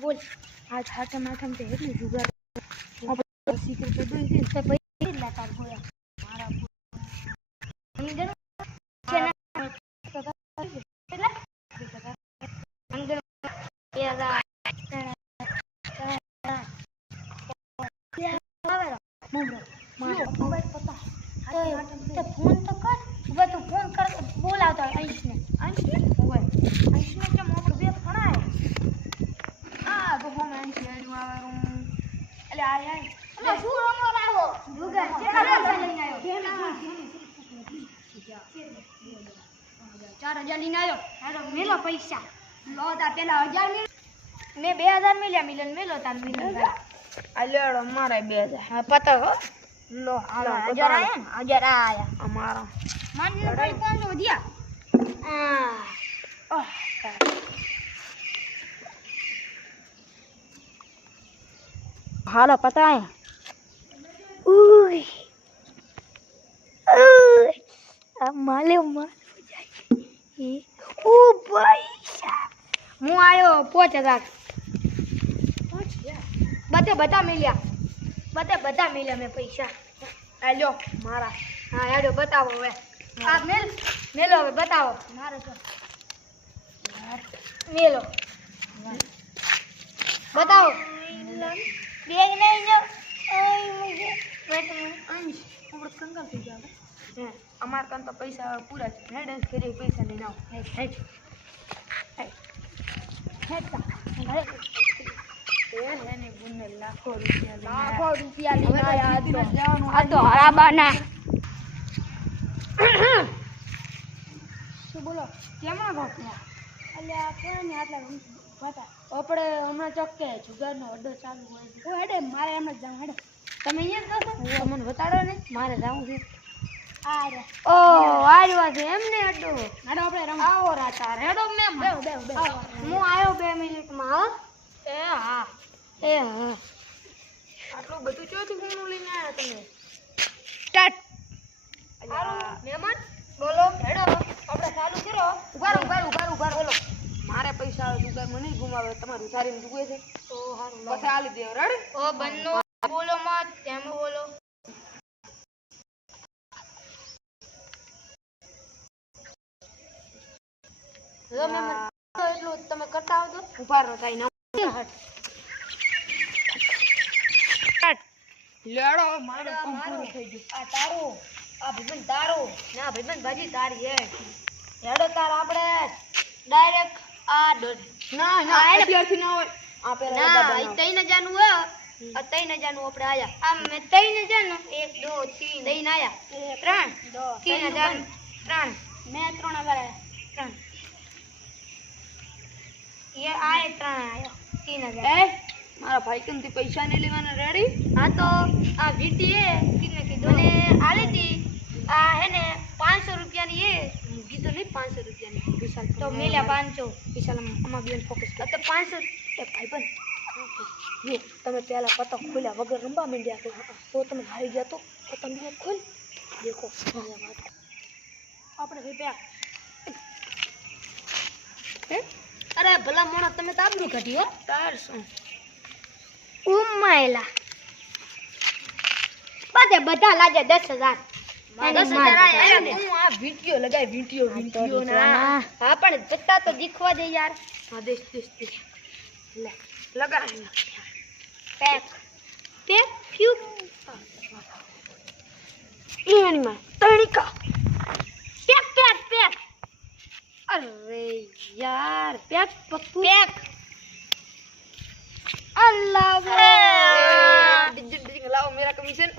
बोल आज हाथ माथम पे है जुगाड़ सीक्रेट पे दो दिन से पहले लगा गोया मारा अंदर चना अंदर यारा मोबाइल पता तो फोन तो कर वो तो फोन कर बोला था अंश ने ओए अंश ने क्या मोबाइल पे फोन आया तो हम अंश ने आवारू એટલે આય આય અમે શું રમો રાવો દુગા ચેલા લઈને આવ્યો 4000 લઈને આવ્યો હારો મેલો પૈસા લો તા પેલા 1000 મિલ મે 2000 મિલ્યા મિલન મેલો તા મિલન આ લેડો મારે 2000 હા પતા હો લો હાલો 1000 આયા ને 1000 આયા અમારો માન ને 500 દિયા हालो पता है अब माले मार हो जाएगी ओ भाई मु आयो 5000 बता मिलिया मैं पैसा आ लो मारा हां यारो बताओ હવે आप मेलो હવે बताओ मारे तो मेलो बताओ બેગ નહીં જો ઓય મુજે વેટ અંશ ઉપર કંગાલ થઈ જાવ હે અમાર કાન તો પૈસા પૂરા છે હેડ ફેરી પૈસા લઈને આવ હેડ એને ગુને લાખો રૂપિયા લઈને આયા આ તો હરાબાના શું બોલો કેમાં ગોઠવા અલ્યા કોને આટલા પતા આપણે હમણાં ચોક્કે જુગારનો અડ્ડો ચાલુ હોય છે ઓ હેડે મારે એમ જ જાઉં હેડે તમે અહીંયા જ જશો મને બતાડો ને મારે જાવું છે આ રે ઓ આવ્યો છે એમને અડ્ડો હેડો આપણે રમ આવો રાતા હેડો મેમ બે હું આવ્યો 2 મિનિટમાં હા એ હા આટલું બધું ચોથી ફોન લઈને આવ્યા તમે સ્ટાર્ટ અલ્યા મહેમાન બોલો હેડો આપણે ચાલુ કરો ઉભા બોલો मारे पैसा जुगार मने घुमावे तमार उधारी में जुगे छे तो हारू पैसा आली देव रेडी ओ बन्नो बोलो मत तेम बोलो लो मैं એટલું તમે કરતા આવો તો ઉભા રહો તાઈ ના સ્ટાર્ટ લેડો મારો કામ પૂરું થઈ ગયું આ તારો આ ભઈબંધ તારો ના ભઈબંધ ભાજી તારી હે હેડો તાર આપણે ડાયરેક્ટ आ ना અત્યારથી ના હોય આ પેલા ના તઈ ન જાનું હે આ તઈ ન જાનું આપણે આયા આ મે તઈ ન જાનું 1 2 3 તઈ ન આયા 3 2 3 જાનું 3 મે 3 આયા 3 ये आए 3 आया 3000 ए मारा भाई कनથી પૈસા ને લેવાના રેડી हां तो आ वीटी है किने कीधो ने आली दी आ है ने 500 रुपया ની है कीधो नहीं 500 रुपया ની विशाल तो मेल्या 500 विशाल अमा बेन फोकस कर तो 500 ए भाई बन ये તમે પેલા પતો ખોલ્યા વગર રંબા માંડ્યા તો તમે હારી ગયા તો તમે ખોલ देखो આપણે રૂપિયા હે अरे भला मोणा તમે તાબડું કાઢી હો 400 ઉમાયલા બધે બધા લાગે 10000 10,000 आया ने હું આ વિડિયો લગાય વિડિયો ના હા પણ જતા તો દીખવા દે યાર હા દેખ લે લગા પેક ક્યુ એની માં તણીકા પેક अरे यार पैक पप्पू पैक अल्लाह डिजिट लाओ मेरा कमीशन